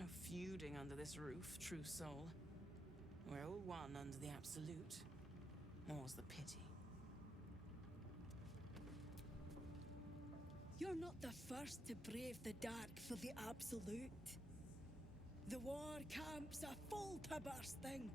No feuding under this roof, true soul. We're all one under the Absolute. More's the pity. You're not the first to brave the dark for the Absolute. The war camp's are full to bursting.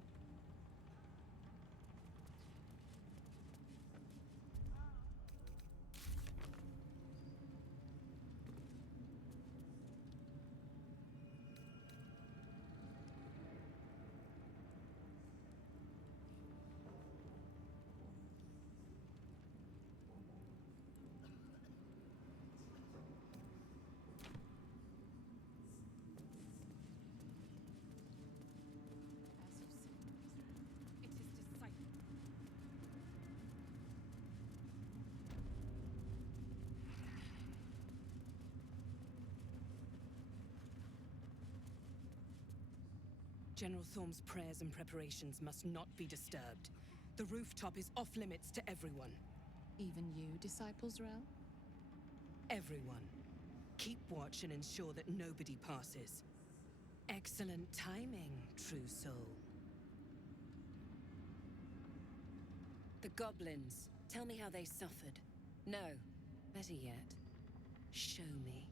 General Thorm's prayers and preparations must not be disturbed. The rooftop is off limits to everyone. Even you, Disciples Rel? Everyone. Keep watch and ensure that nobody passes. Excellent timing, true soul. The goblins. Tell me how they suffered. No, better yet, show me.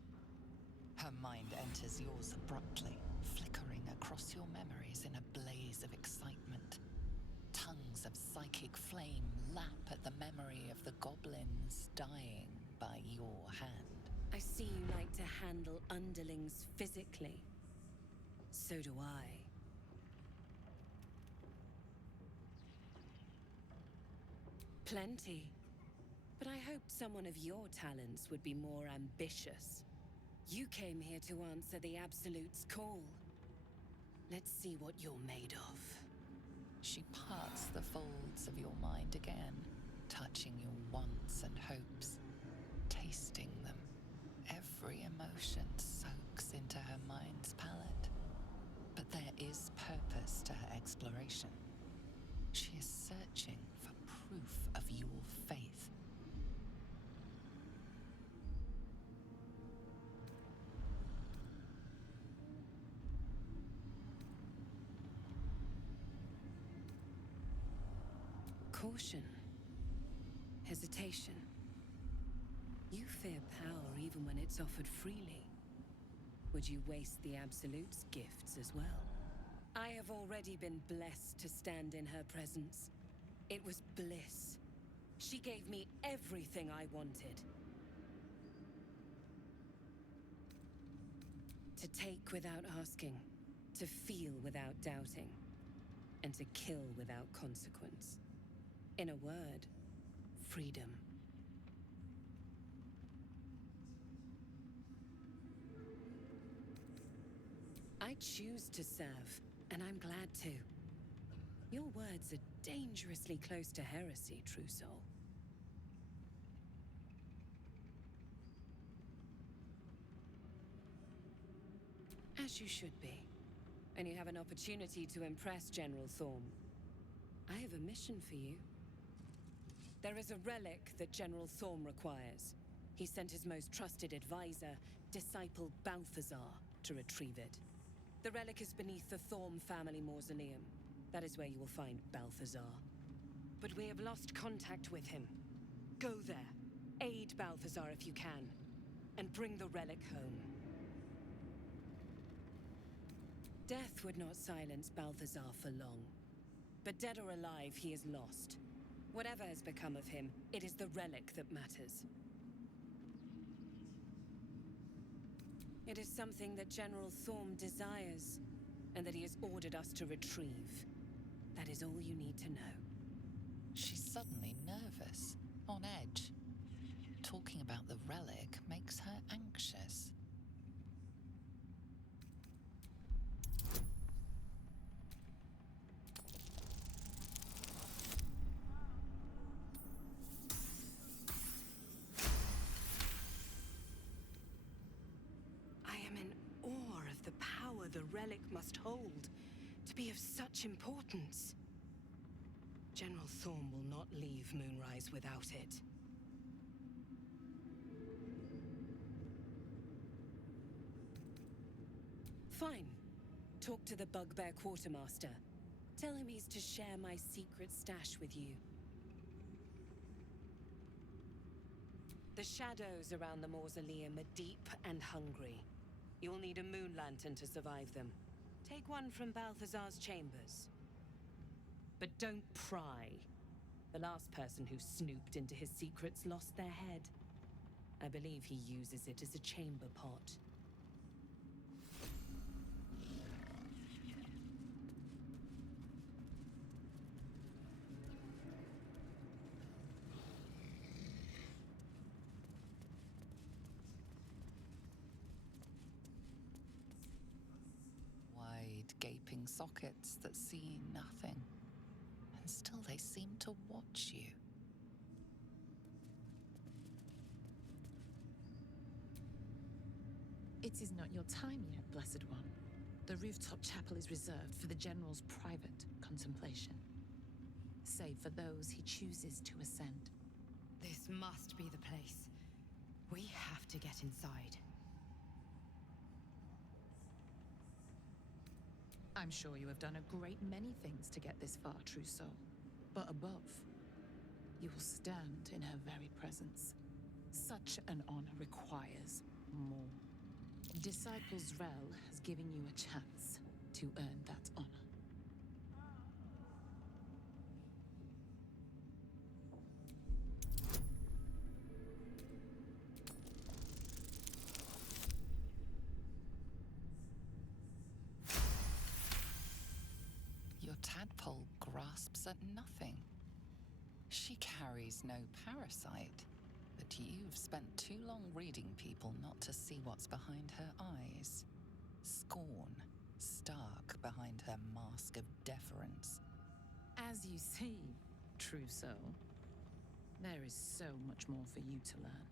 Her mind enters yours abruptly, flickering across your memories in a blaze of excitement. Tongues of psychic flame lap at the memory of the goblins dying by your hand. I see you like to handle underlings physically. So do I. Plenty. But I hoped someone of your talents would be more ambitious. You came here to answer the Absolute's call. Let's see what you're made of. She parts the folds of your mind again, touching your wants and hopes, tasting them. Every emotion soaks into her mind's palette. But there is purpose to her exploration. She is searching for proof of your faith. Caution. Hesitation. You fear power even when it's offered freely. Would you waste the Absolute's gifts as well? I have already been blessed to stand in her presence. It was bliss. She gave me everything I wanted. To take without asking, to feel without doubting, and to kill without consequence. In a word, freedom. I choose to serve, and I'm glad to. Your words are dangerously close to heresy, true soul. As you should be. And you have an opportunity to impress General Thorm. I have a mission for you. There is a relic that General Thorm requires. He sent his most trusted advisor, Disciple Balthazar, to retrieve it. The relic is beneath the Thorm family mausoleum. That is where you will find Balthazar. But we have lost contact with him. Go there, aid Balthazar if you can, and bring the relic home. Death would not silence Balthazar for long. But dead or alive, he is lost. Whatever has become of him, it is the relic that matters. It is something that General Thorm desires, and that he has ordered us to retrieve. That is all you need to know. She's suddenly nervous, on edge. Talking about the relic makes her anxious. I am in awe of the power the relic must hold to be of such importance. General Thorm will not leave Moonrise without it. Fine. Talk to the Bugbear Quartermaster. Tell him he's to share my secret stash with you. The shadows around the mausoleum are deep and hungry. You'll need a moon lantern to survive them. Take one from Balthazar's chambers. But don't pry. The last person who snooped into his secrets lost their head. I believe he uses it as a chamber pot. Wide, gaping sockets that see nothing. And still they seem to watch you. It is not your time yet, Blessed One. The rooftop chapel is reserved for the General's private contemplation, save for those he chooses to ascend. This must be the place. We have to get inside. I'm sure you have done a great many things to get this far, true soul. But above, you will stand in her very presence. Such an honor requires more. Disciples' Rel has given you a chance to earn that honor. Your tadpole grasps at nothing. She carries no parasite, but you've spent too long reading people not to see what's behind her eyes. Scorn, stark behind her mask of deference. As you see, true soul, there is so much more for you to learn.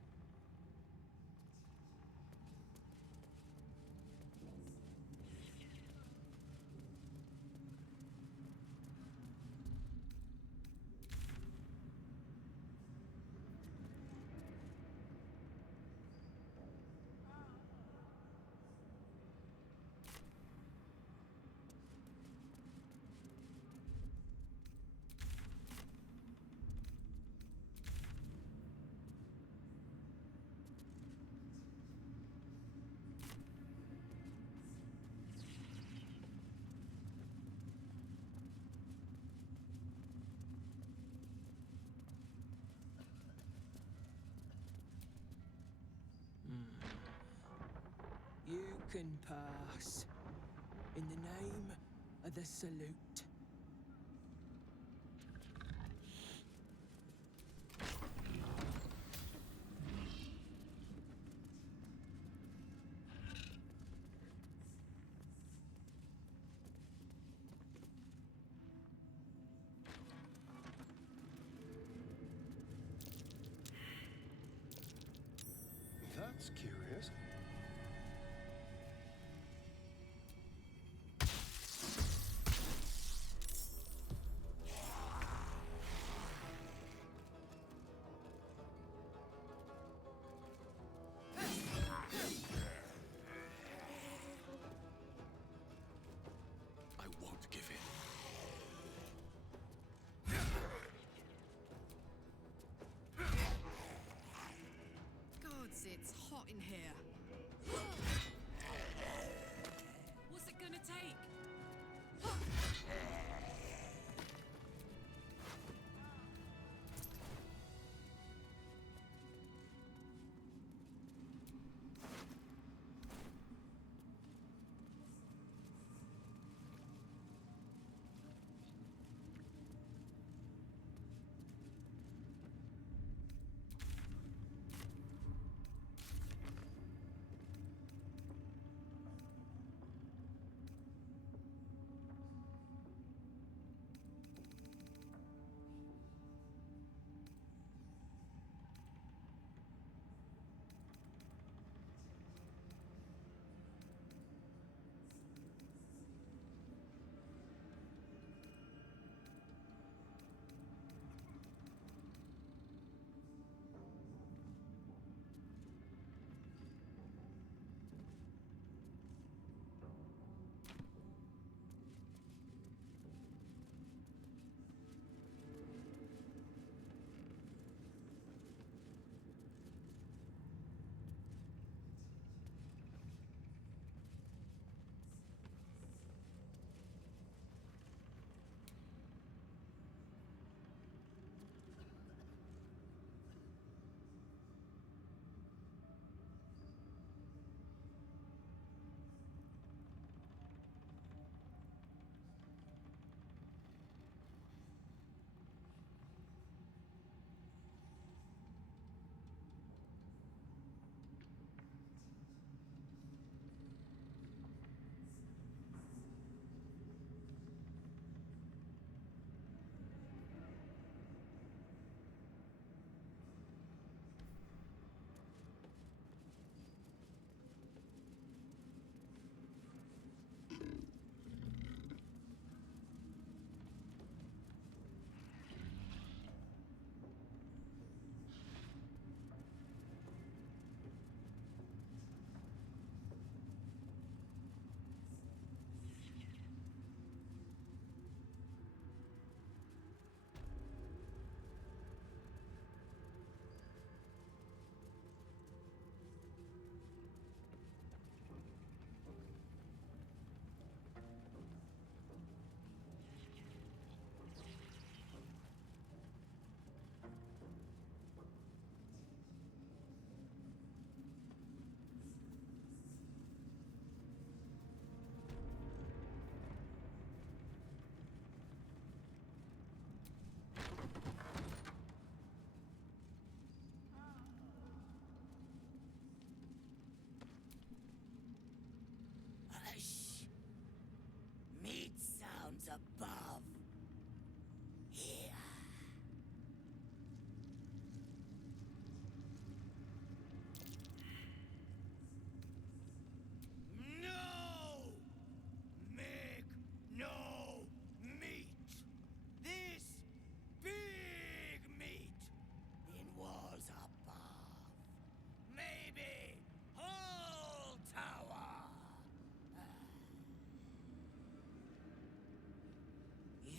You can pass. In the name of the salute. That's curious. I won't give in. Gods, it's hot in here.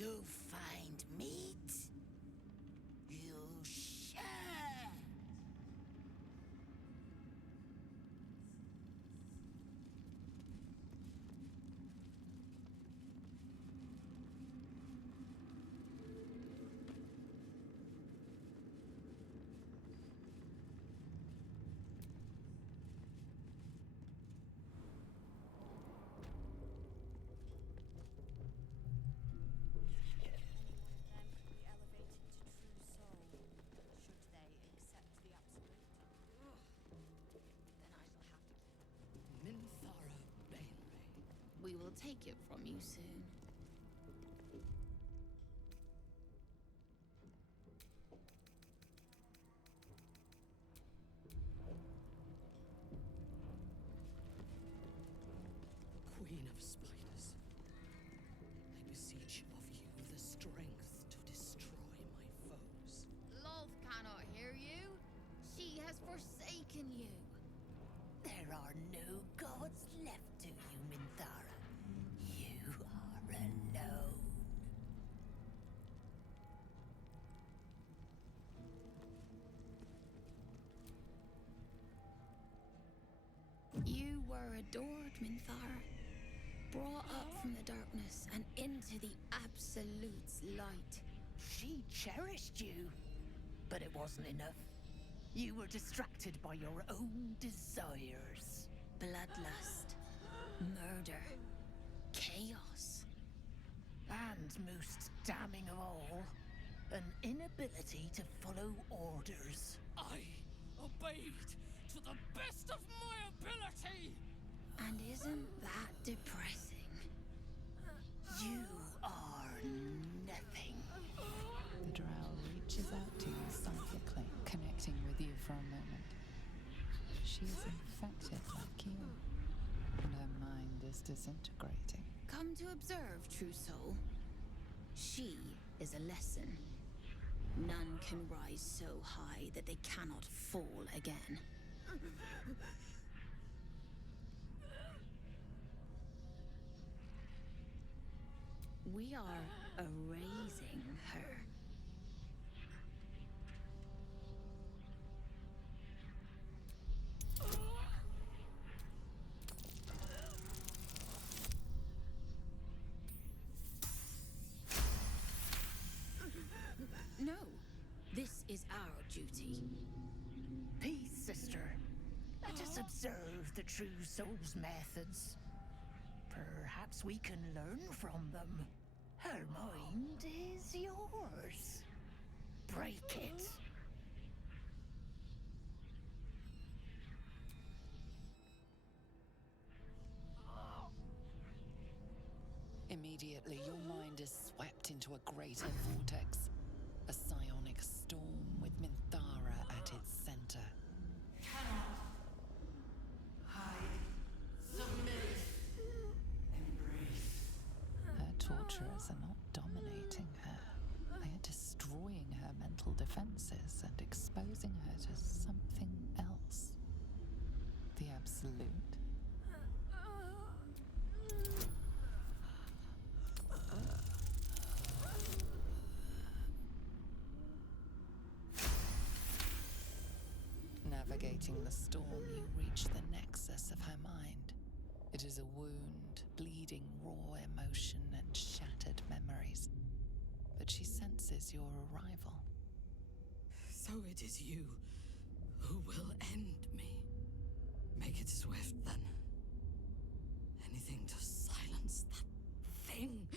You find meat? You shall. We will take it from you soon. Queen of spiders, I beseech of you the strength to destroy my foes. Love cannot hear you. She has forsaken you. There are no gods left to you, Minthara. You are alone. You were adored, Minthara. Brought up from the darkness and into the Absolute's light. She cherished you, but it wasn't enough. You were distracted by your own desires. Bloodlust, murder, chaos. And most damning of all, an inability to follow orders. I obeyed to the best of my ability! And isn't that depressing? You are nothing. The drow reaches out to you psychically, connecting with you for a moment. She is infected like you, and her mind is disintegrating. Come to observe, true soul. She is a lesson. None can rise so high that they cannot fall again. We are erasing her. No, this is our duty. Peace, sister. Let us observe the true soul's methods. Perhaps we can learn from them. Her mind is yours. Break it. Immediately, your mind is swept into a greater vortex. A psionic storm with Minthara at its center. Her torturers are not dominating her. They are destroying her mental defenses and exposing her to something else. The Absolute. Navigating the storm, you reach the nexus of her mind. It is a wound, bleeding raw emotion and shattered memories. But she senses your arrival. So it is you who will end me. Make it swift, then. Anything to silence that thing.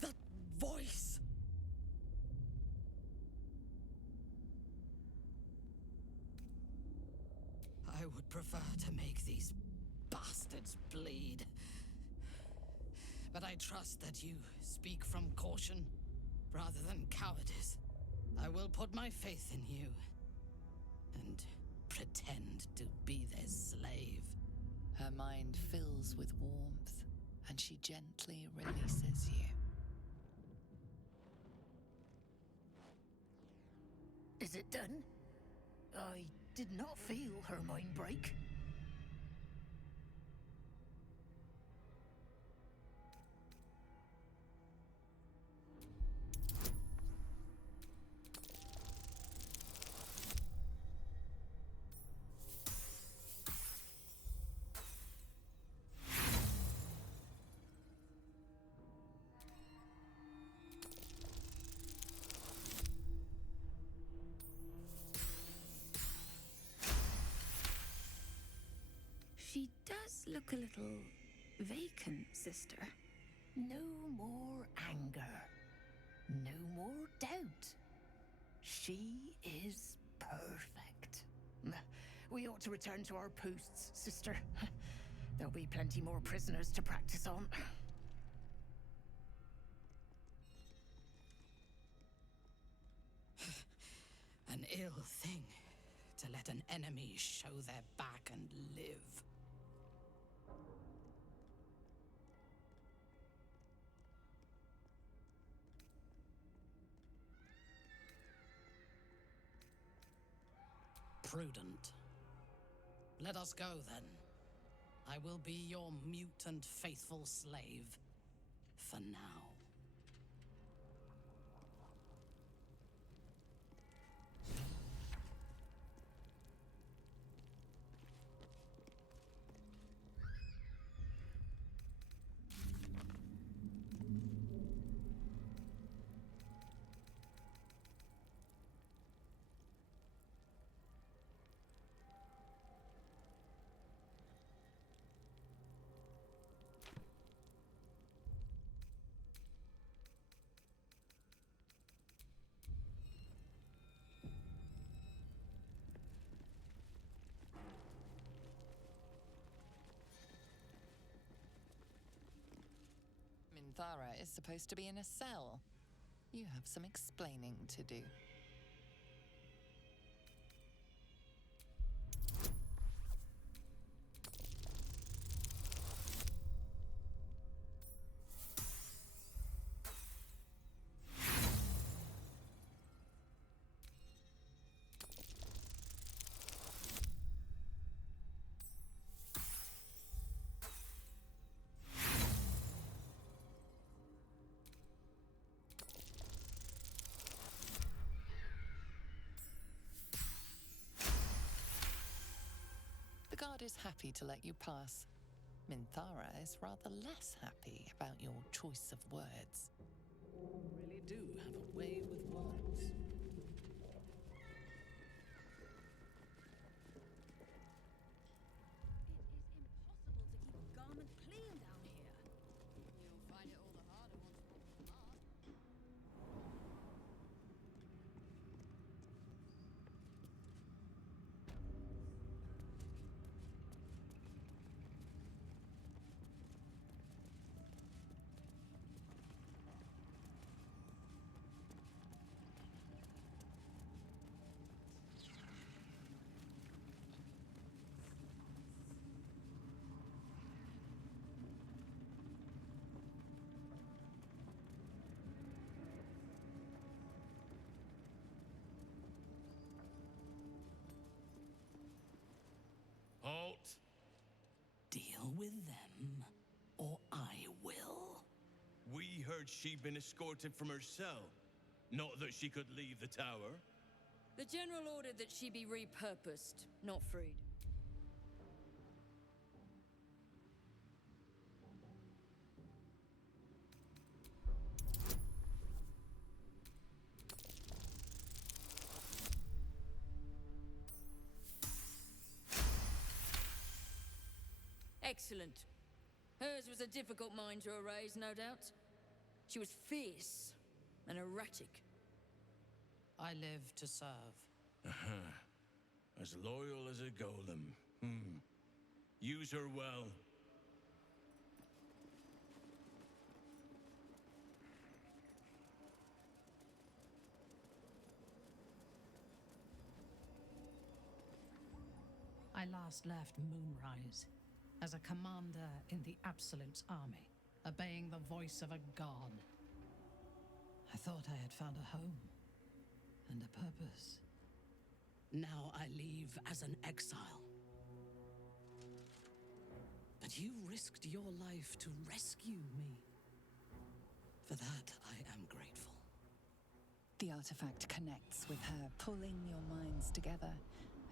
That voice. I would prefer to make these bastards bleed. But I trust that you speak from caution rather than cowardice. I will put my faith in you and pretend to be their slave. Her mind fills with warmth, and she gently releases you. Is it done? I did not feel her mind break. does look a little vacant, sister. No more anger. No more doubt. She is perfect. We ought to return to our posts, sister. There'll be plenty more prisoners to practice on. An ill thing to let an enemy show their back and live. Prudent. Let us go, then. I will be your mute and faithful slave. For now. Minthara is supposed to be in a cell. You have some explaining to do. The guard is happy to let you pass. Minthara is rather less happy about your choice of words. You really do have a way with words. It is impossible to keep a garment clean down here. You'll find it all the harder once we're off the mark. Halt! Deal with them, or I will. We heard she'd been escorted from her cell. Not that she could leave the tower. The General ordered that she be repurposed, not freed. Excellent. Hers was a difficult mind to erase, no doubt. She was fierce and erratic. I live to serve. As loyal as a golem. Use her well. I last left Moonrise as a commander in the Absolute's army, obeying the voice of a god. I thought I had found a home and a purpose. Now I leave as an exile. But you risked your life to rescue me. For that, I am grateful. The artifact connects with her, pulling your minds together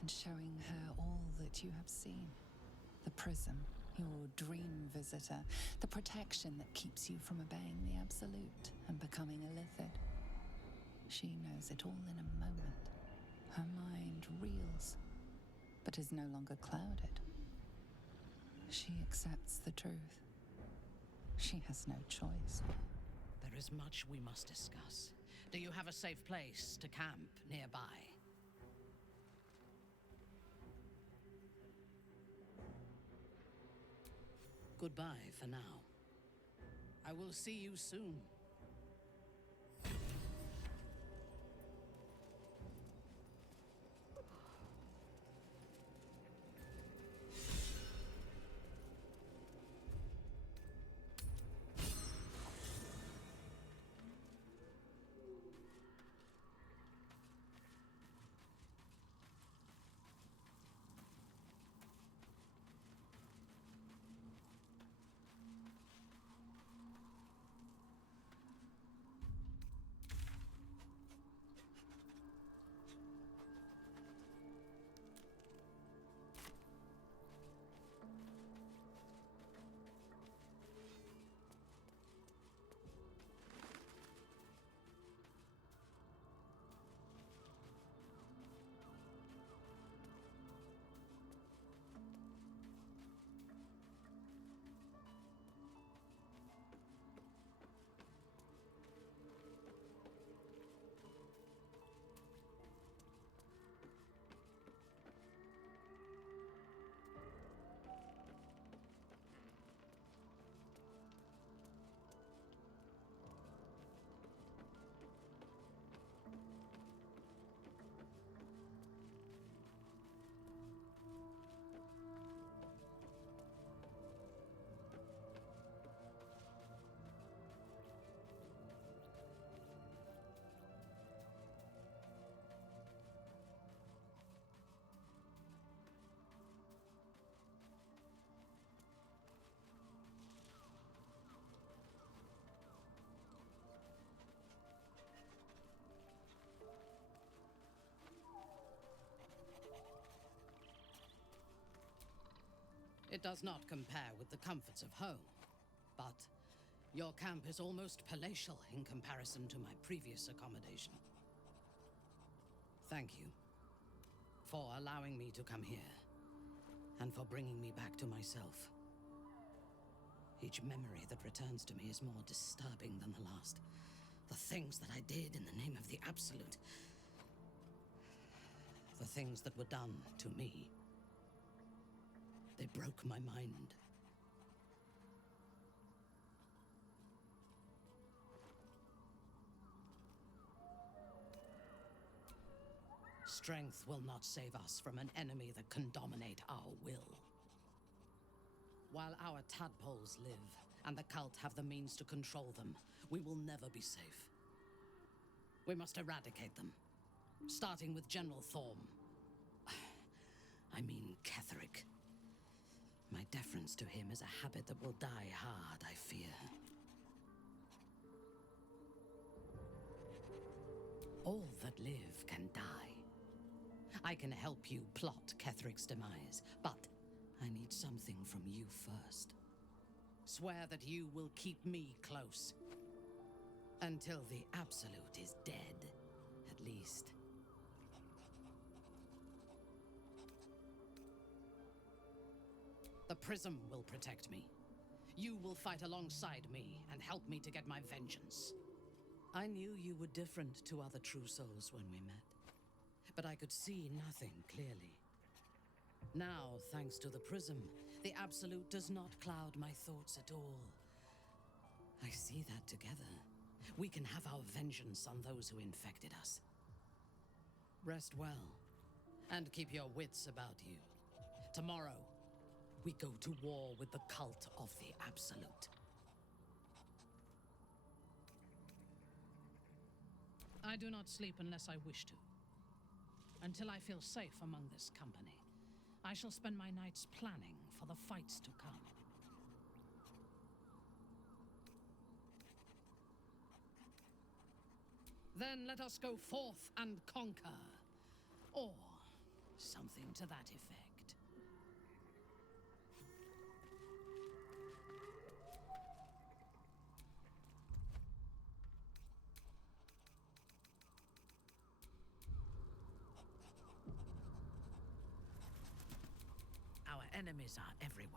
and showing her all that you have seen. The prism, your dream visitor, the protection that keeps you from obeying the Absolute and becoming a Lithid. She knows it all in a moment. Her mind reels, but is no longer clouded. She accepts the truth. She has no choice. There is much we must discuss. Do you have a safe place to camp nearby? Goodbye for now. I will see you soon. It does not compare with the comforts of home, but your camp is almost palatial in comparison to my previous accommodation. Thank you for allowing me to come here, and for bringing me back to myself. Each memory that returns to me is more disturbing than the last. The things that I did in the name of the Absolute. The things that were done to me. They broke my mind. Strength will not save us from an enemy that can dominate our will. While our tadpoles live, and the cult have the means to control them, we will never be safe. We must eradicate them, starting with General Thorm. I mean Ketheric. My deference to him is a habit that will die hard, I fear. All that live can die. I can help you plot Ketheric's demise, but I need something from you first. Swear that you will keep me close. Until the Absolute is dead, at least. The Prism will protect me. You will fight alongside me and help me to get my vengeance. I knew you were different to other true souls when we met, but I could see nothing clearly. Now, thanks to the Prism, the Absolute does not cloud my thoughts at all. I see that together, we can have our vengeance on those who infected us. Rest well, and keep your wits about you. Tomorrow, we go to war with the cult of the Absolute. I do not sleep unless I wish to. Until I feel safe among this company, I shall spend my nights planning for the fights to come. Then let us go forth and conquer. Or something to that effect. Our enemies are everywhere.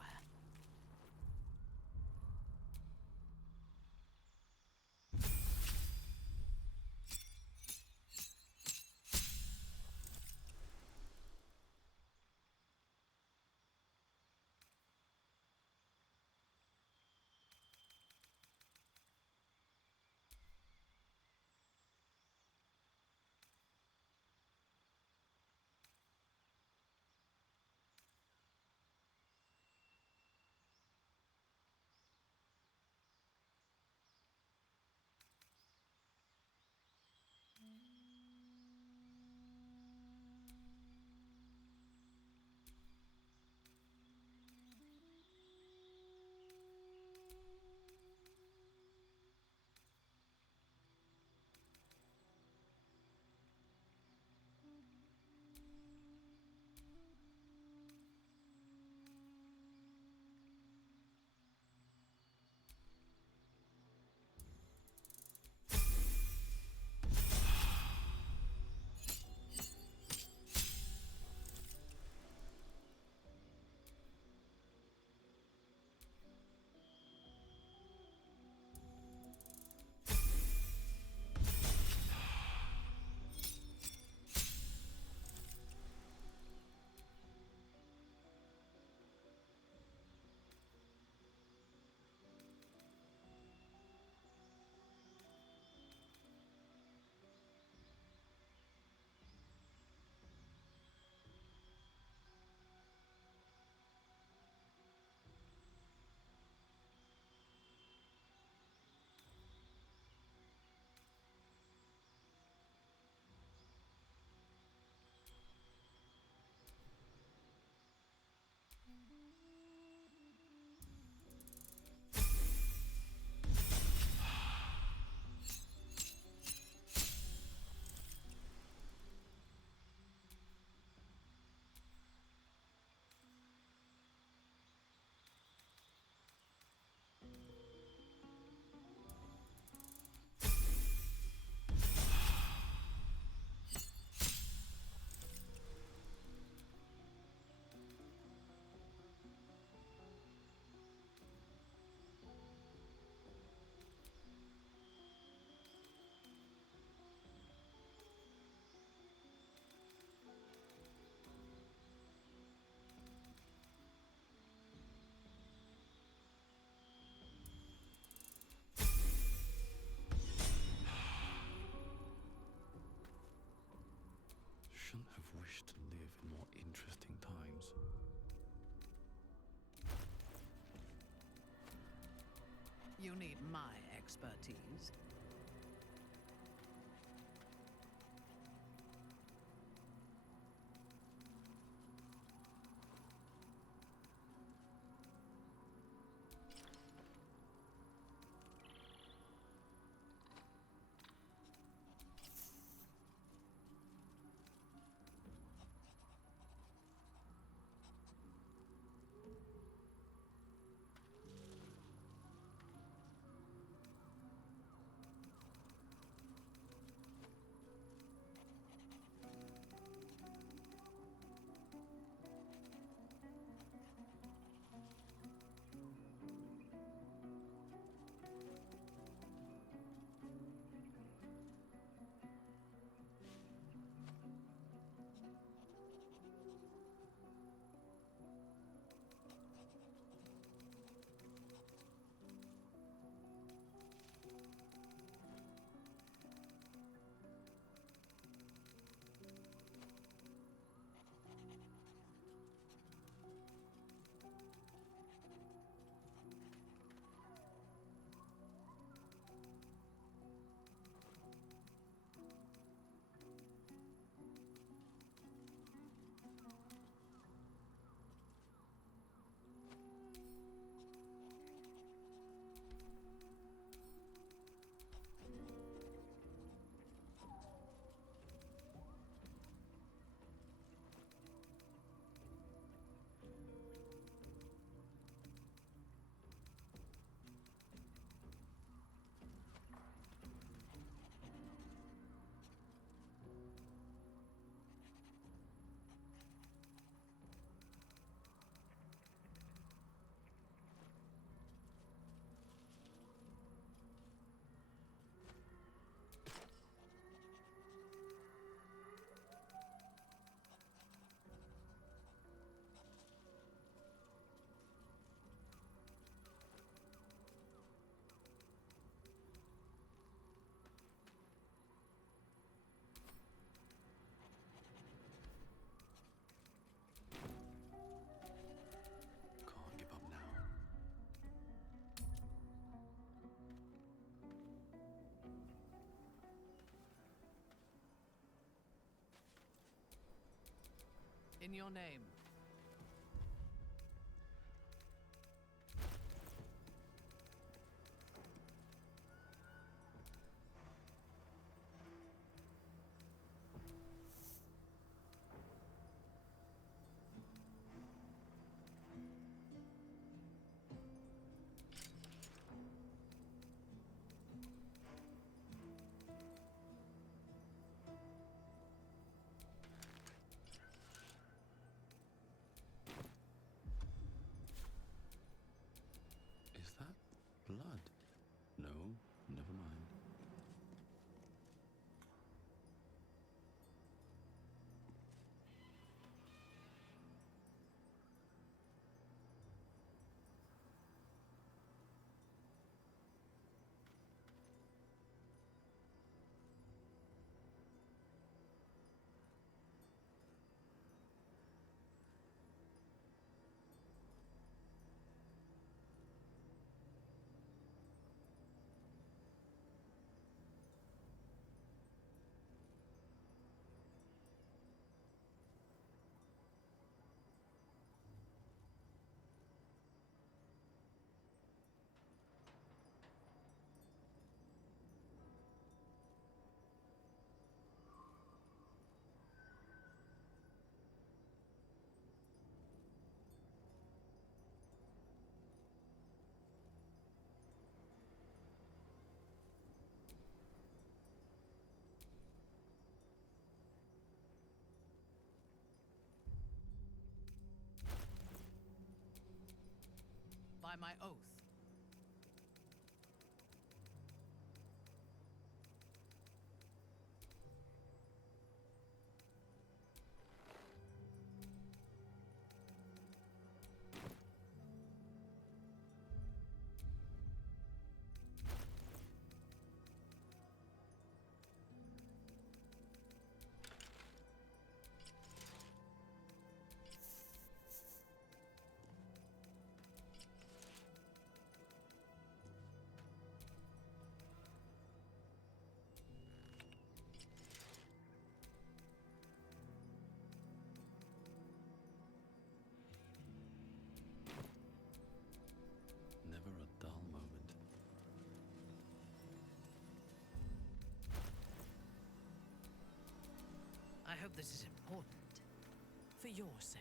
need my expertise. Can't give up now. In your name. Is that blood? No, never mind. By my oath. hope this is important. For your sake.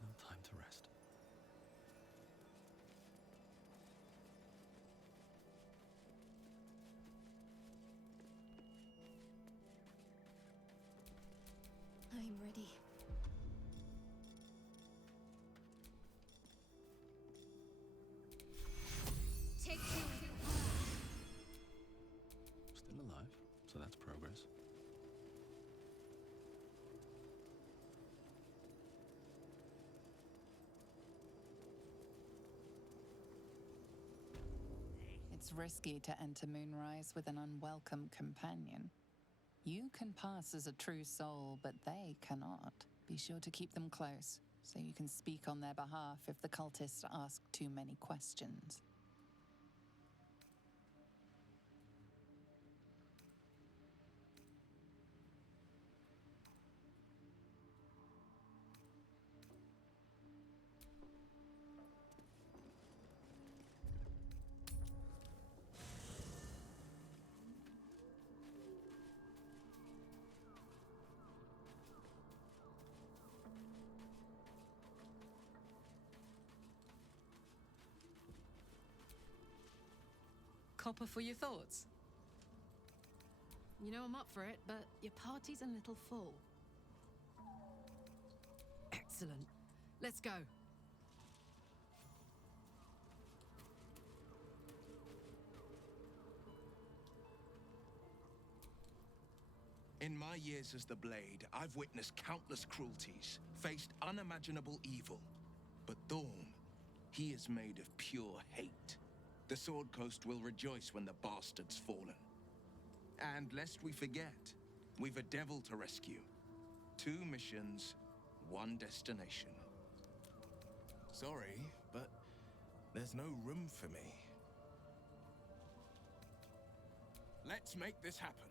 No time to rest. I'm ready. Take two. Still alive, so that's progress. It's risky to enter Moonrise with an unwelcome companion. You can pass as a true soul, but they cannot. Be sure to keep them close, so you can speak on their behalf if the cultists ask too many questions. Copper for your thoughts? You know I'm up for it, but your party's a little full. Excellent. Let's go. In my years as the Blade, I've witnessed countless cruelties, faced unimaginable evil. But Thorm, he is made of pure hate. The Sword Coast will rejoice when the bastard's fallen. And lest we forget, we've a devil to rescue. 2 missions, 1 destination. Sorry, but there's no room for me. Let's make this happen.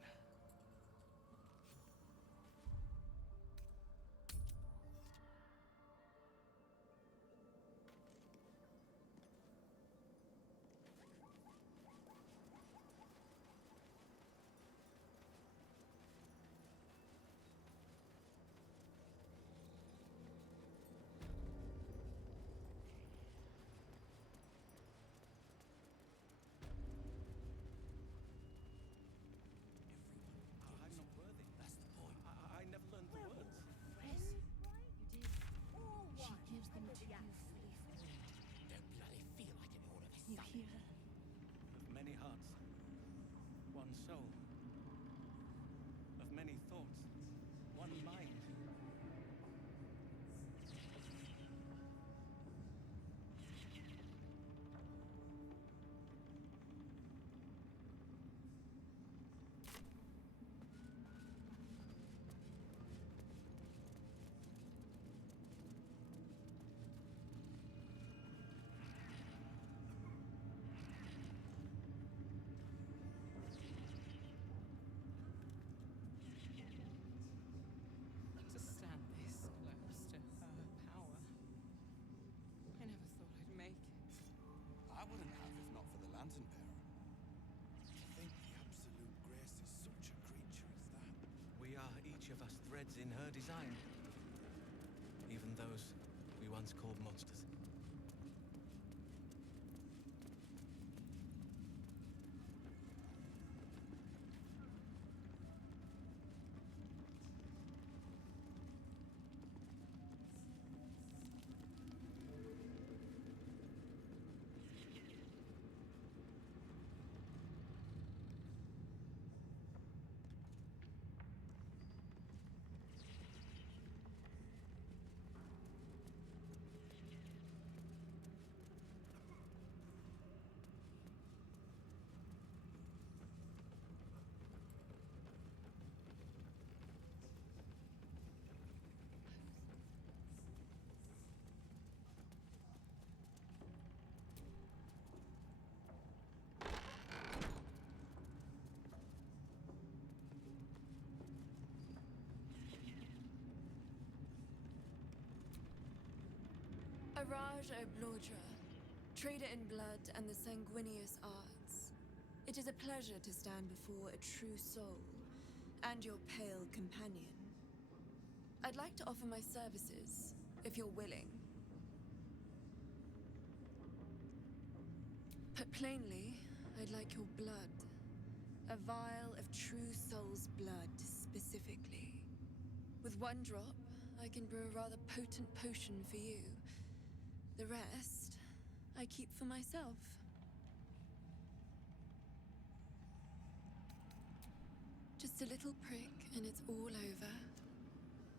Of many hearts, one soul. Of many thoughts, one mind. her design. Even those we once called monsters. Araj Oblodra, trader in blood and the sanguineous arts. It is a pleasure to stand before a true soul and your pale companion. I'd like to offer my services, if you're willing. Put plainly, I'd like your blood. A vial of true soul's blood, specifically. With one drop, I can brew a rather potent potion for you. The rest, I keep for myself. Just a little prick and it's all over.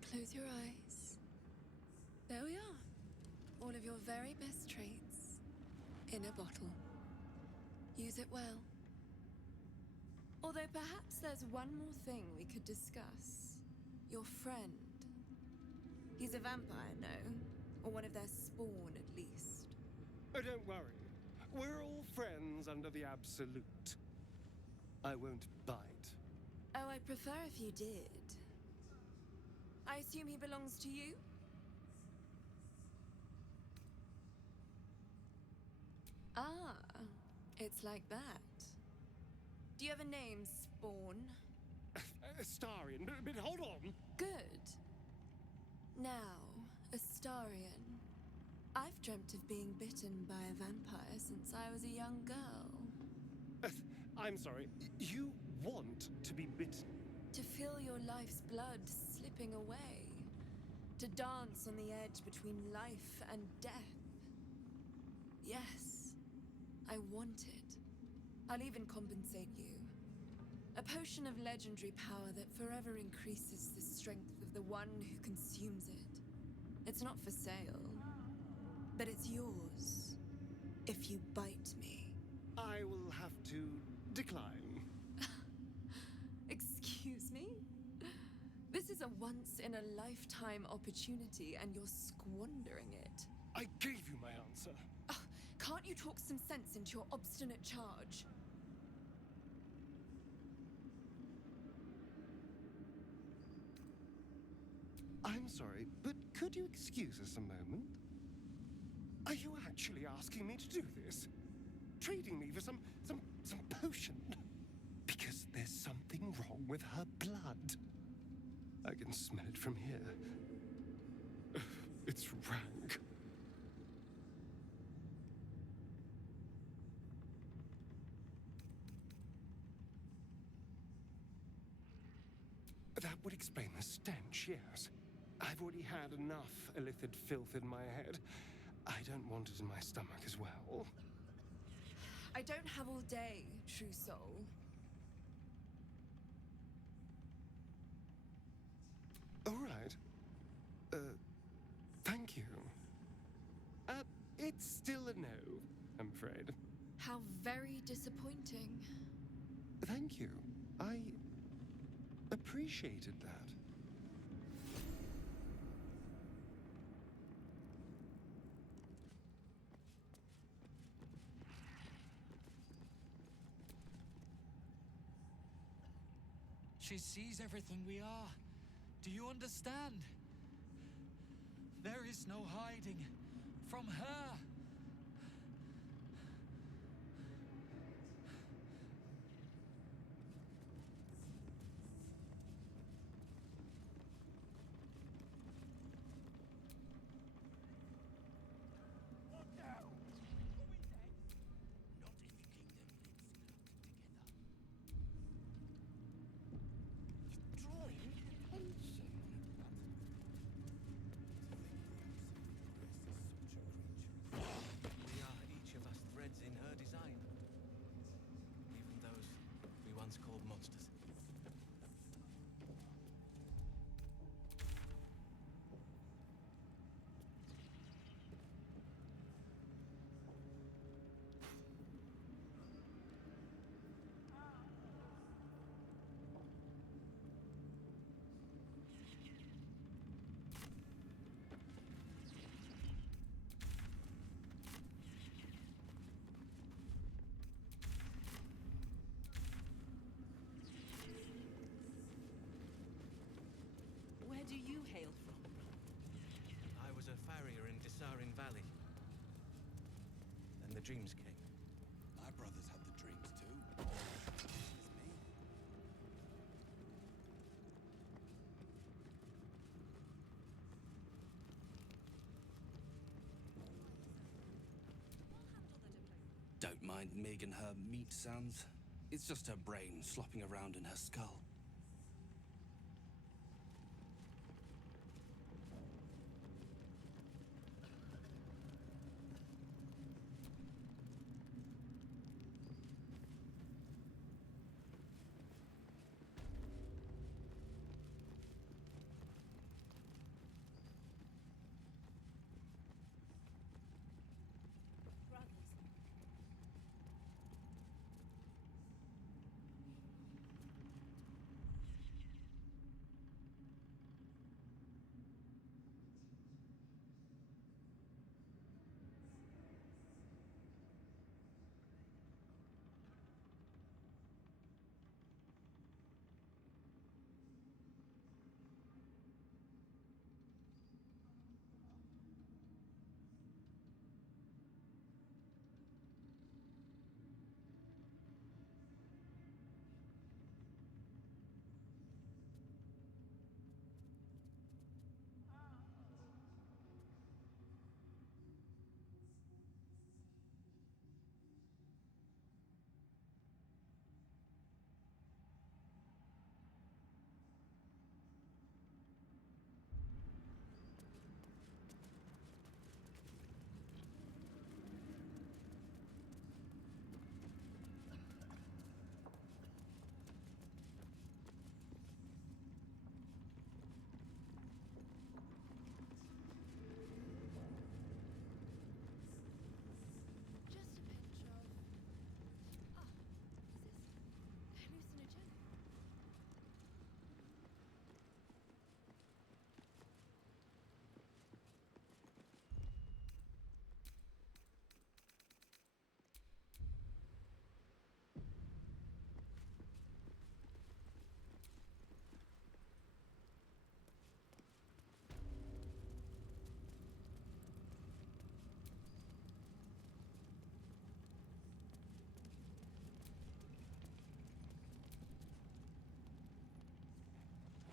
Close your eyes. There we are. All of your very best traits in a bottle. Use it well. Although perhaps there's one more thing we could discuss. Your friend. He's a vampire, no? Or one of their spawn, at least. Oh, don't worry. We're all friends under the Absolute. I won't bite. Oh, I'd prefer if you did. I assume he belongs to you? Ah, it's like that. Do you have a name, Spawn? Astarion, but hold on. Good. Now, Astarion. I've dreamt of being bitten by a vampire since I was a young girl. I'm sorry, you want to be bitten? To feel your life's blood slipping away. To dance on the edge between life and death. Yes, I want it. I'll even compensate you. A potion of legendary power that forever increases the strength of the one who consumes it. It's not for sale, but it's yours if you bite me. I will have to decline. Excuse me? This is a once-in-a-lifetime opportunity, and you're squandering it. I gave you my answer. Can't you talk some sense into your obstinate charge? I'm sorry, but could you excuse us a moment? Are you actually asking me to do this? Trading me for some potion? Because there's something wrong with her blood. I can smell it from here. It's rank. That would explain the stench, yes. I've already had enough illithid filth in my head. I don't want it in my stomach as well. I don't have all day, true soul. All right. Thank you. It's still a no, I'm afraid. How very disappointing. Thank you. I appreciated that. She sees everything we are. Do you understand? There is no hiding from her. do you hail from? I was a farrier in Desarin Valley. Then the dreams came. My brothers had the dreams too. It's me. Don't mind Mig and her meat sounds. It's just her brain slopping around in her skull.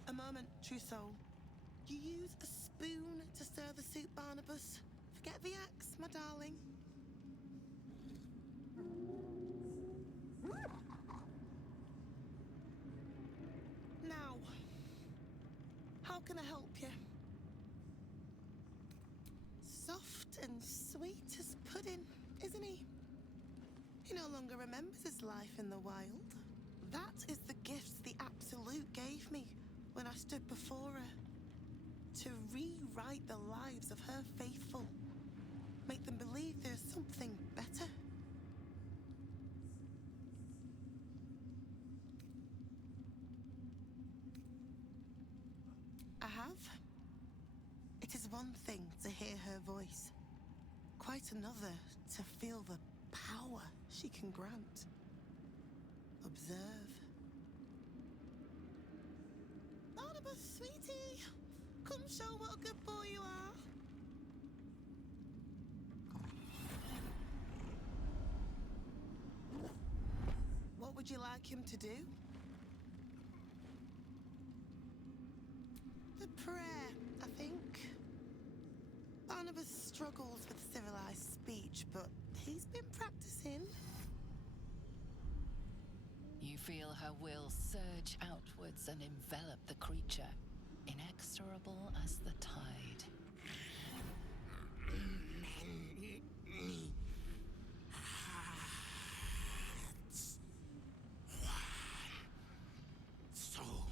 A moment, true soul. You use a spoon to stir the soup, Barnabas. Forget the axe, my darling. Now, how can I help you? Soft and sweet as pudding, isn't he? He no longer remembers his life in the wild. That is the gift the Absolute gave me when I stood before her. To rewrite the lives of her faithful. Make them believe there's something better. I have. It is one thing to hear her voice. Quite another to feel the power she can grant. Observe. Barnabas, sweetie, come show what a good boy you are. What would you like him to do? The prayer, I think. Barnabas struggles with civilized speech, but he's been practicing. You feel her will surge outwards and envelop the creature, inexorable as the tide. Soul.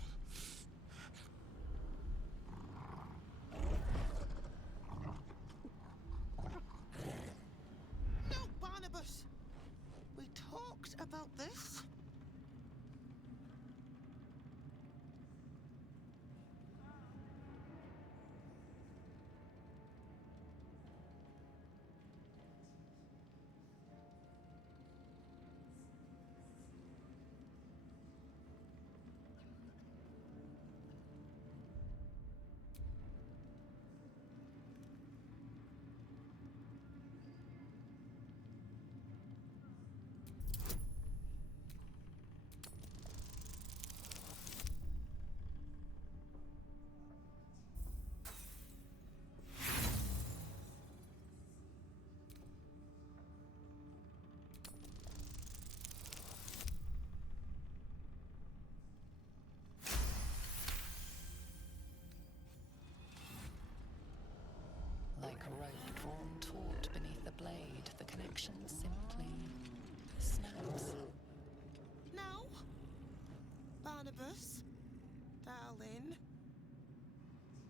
No, Barnabas! We talked about this. all taut beneath the blade, the connection simply snaps. No! Barnabas? Darling?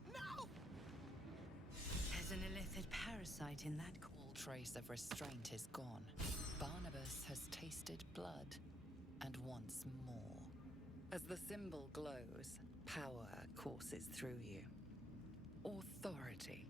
No! There's an illithid parasite in that. All trace of restraint is gone. Barnabas has tasted blood, and wants more. As the symbol glows, power courses through you. Authority